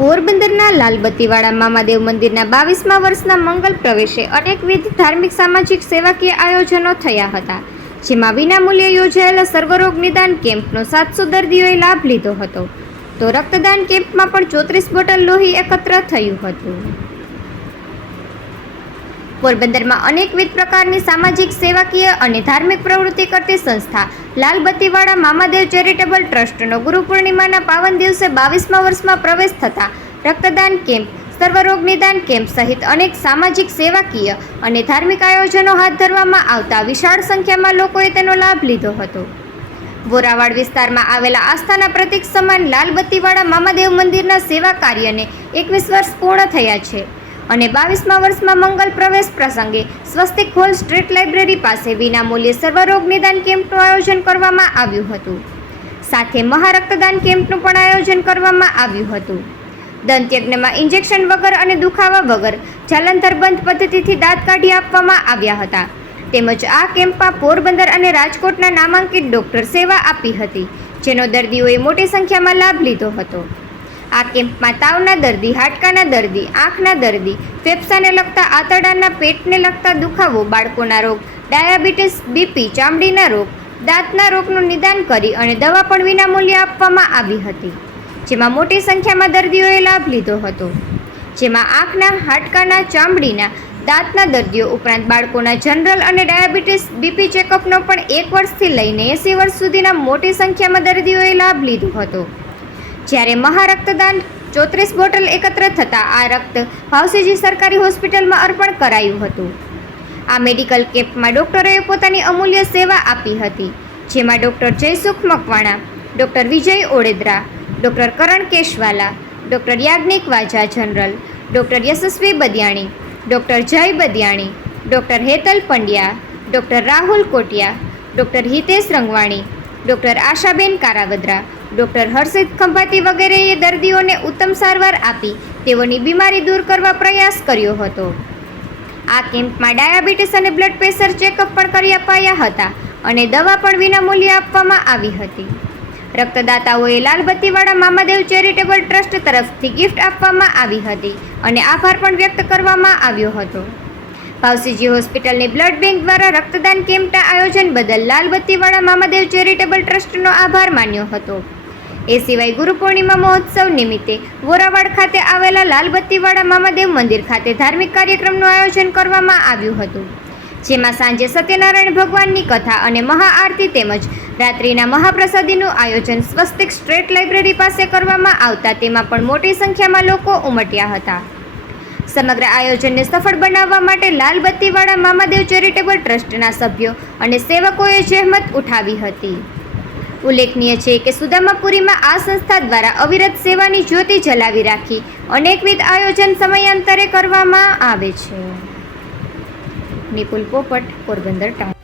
પોરબંદરના લાલબત્તીવાડા મામાદેવ મંદિરના 22મા વર્ષના મંગલ પ્રવેશે અનેકવિધ ધાર્મિક સામાજિક સેવાકીય આયોજનો થયા હતા, જેમાં વિનામૂલ્યે યોજાયેલા સર્વરોગ નિદાન કેમ્પનો 700 દર્દીઓએ લાભ લીધો હતો, તો રક્તદાન કેમ્પમાં પણ 34 બોટલ લોહી એકત્ર થયું હતું. પોરબંદરમાં અનેકવિધ પ્રકારની સામાજિક સેવાકીય અને ધાર્મિક પ્રવૃત્તિ કરતી સંસ્થા લાલબત્તીવાડા મામાદેવ ચેરિટેબલ ટ્રસ્ટનો ગુરુ પૂર્ણિમાના પાવન દિવસે 22મા વર્ષમાં પ્રવેશ થતાં રક્તદાન કેમ્પ, સર્વરોગ નિદાન કેમ્પ સહિત અનેક સામાજિક સેવાકીય અને ધાર્મિક આયોજનો હાથ ધરવામાં આવતા વિશાળ સંખ્યામાં લોકોએ તેનો લાભ લીધો હતો. વોરાવાડ વિસ્તારમાં આવેલા આસ્થાના પ્રતીક સમાન લાલબત્તીવાડા મામાદેવ મંદિરના સેવા કાર્યને 21 વર્ષ પૂર્ણ થયા છે અને 22મા વર્ષમાં મંગલ પ્રવેશ પ્રસંગે સ્વસ્તિક હોલ સ્ટ્રીટ લાઇબ્રેરી પાસે વિનામૂલ્યે સર્વરોગ નિદાન કેમ્પનું આયોજન કરવામાં આવ્યું હતું. સાથે મહારક્તદાન કેમ્પનું પણ આયોજન કરવામાં આવ્યું હતું. દંતયજ્ઞમાં ઇન્જેક્શન વગર અને દુખાવા વગર જાલંધર બંધ પદ્ધતિથી દાંત કાઢી આપવામાં આવ્યા હતા. તેમજ આ કેમ્પમાં પોરબંદર અને રાજકોટના નામાંકિત ડોક્ટર સેવા આપી હતી, જેનો દર્દીઓએ મોટી સંખ્યામાં લાભ લીધો હતો. આ કેમ્પમાં તાવના દર્દી, હાડકાના દર્દી, આંખના દર્દી, ફેફસાને લગતા આંતરડાના, પેટને લગતા દુખાવો, બાળકોના રોગ, ડાયાબિટીસ, બીપી, ચામડીના રોગ, દાંતના રોગનું નિદાન કરી અને દવા પણ વિનામૂલ્યે આપવામાં આવી હતી, જેમાં મોટી સંખ્યામાં દર્દીઓએ લાભ લીધો હતો. જેમાં આંખના, હાડકાના, ચામડીના, દાંતના દર્દીઓ ઉપરાંત બાળકોના જનરલ અને ડાયાબિટીસ, બીપી ચેકઅપનો પણ 1 વર્ષથી લઈને 80 વર્ષ સુધીના મોટી સંખ્યામાં દર્દીઓએ લાભ લીધો હતો. જ્યારે મહારક્તદાન 34 બોટલ એકત્ર થતાં આ રક્ત ભાવસીજી સરકારી હોસ્પિટલમાં અર્પણ કરાયું હતું. આ મેડિકલ કેમ્પમાં ડૉક્ટરોએ પોતાની અમૂલ્ય સેવા આપી હતી, જેમાં doctor Jaysukh Makwana, doctor Vijay Odedara, doctor Karan Keshwala, doctor Yagnik Vaja general, doctor Yashasvi Badiyani, doctor Jay Badiyani, doctor Hetal Pandya, doctor Rahul Kotiya, doctor Hitesh Rangwani, doctor Ashaben Karavadra, doctor Harshit Khambhati વગેરેએ દર્દીઓને ઉત્તમ સારવાર આપી તેઓની બીમારી દૂર કરવા પ્રયાસ કર્યો હતો. આ કેમ્પમાં ડાયાબિટીસ અને બ્લડ પ્રેશર ચેકઅપ પણ કરી અપાયા હતા અને દવા પણ વિનામૂલ્યે આપવામાં આવી હતી. રક્તદાતાઓએ લાલબત્તીવાડા મામાદેવ ચેરિટેબલ ટ્રસ્ટ તરફથી ગિફ્ટ આપવામાં આવી હતી અને આભાર પણ વ્યક્ત કરવામાં આવ્યો હતો. ભાવસીજી હોસ્પિટલની બ્લડ બેંક દ્વારા રક્તદાન કેમ્પના આયોજન બદલ લાલબત્તીવાડા મામાદેવ ચેરિટેબલ ટ્રસ્ટનો આભાર માન્યો હતો. એ સિવાય ગુરુ પૂર્ણિમા મહોત્સવ નિમિત્તે વોરાવાડ ખાતે આવેલા લાલબત્તીવાડા મામાદેવ મંદિર ખાતે ધાર્મિક કાર્યક્રમનું આયોજન કરવામાં આવ્યું હતું, જેમાં સાંજે સત્યનારાયણ ભગવાનની કથા અને મહાઆરતી તેમજ રાત્રિના મહાપ્રસાદીનું આયોજન સ્વસ્તિક સ્ટ્રીટ લાઇબ્રેરી પાસે કરવામાં આવતા તેમાં પણ મોટી સંખ્યામાં લોકો ઉમટ્યા હતા. સમગ્ર આયોજનને સફળ બનાવવા માટે લાલબત્તીવાડા મામાદેવ ચેરિટેબલ ટ્રસ્ટના સભ્યો અને સેવકોએ જહેમત ઉઠાવી હતી. ઉલ્લેખનીય છે કે સુદામાપુરીમાં આ સંસ્થા દ્વારા અવિરત સેવાની જ્યોતિ જલાવી રાખી અનેકવિધ આયોજન સમયાંતરે કરવામાં આવે છે. નિપુલ પોપટ, પોરબંદર ટાઉન.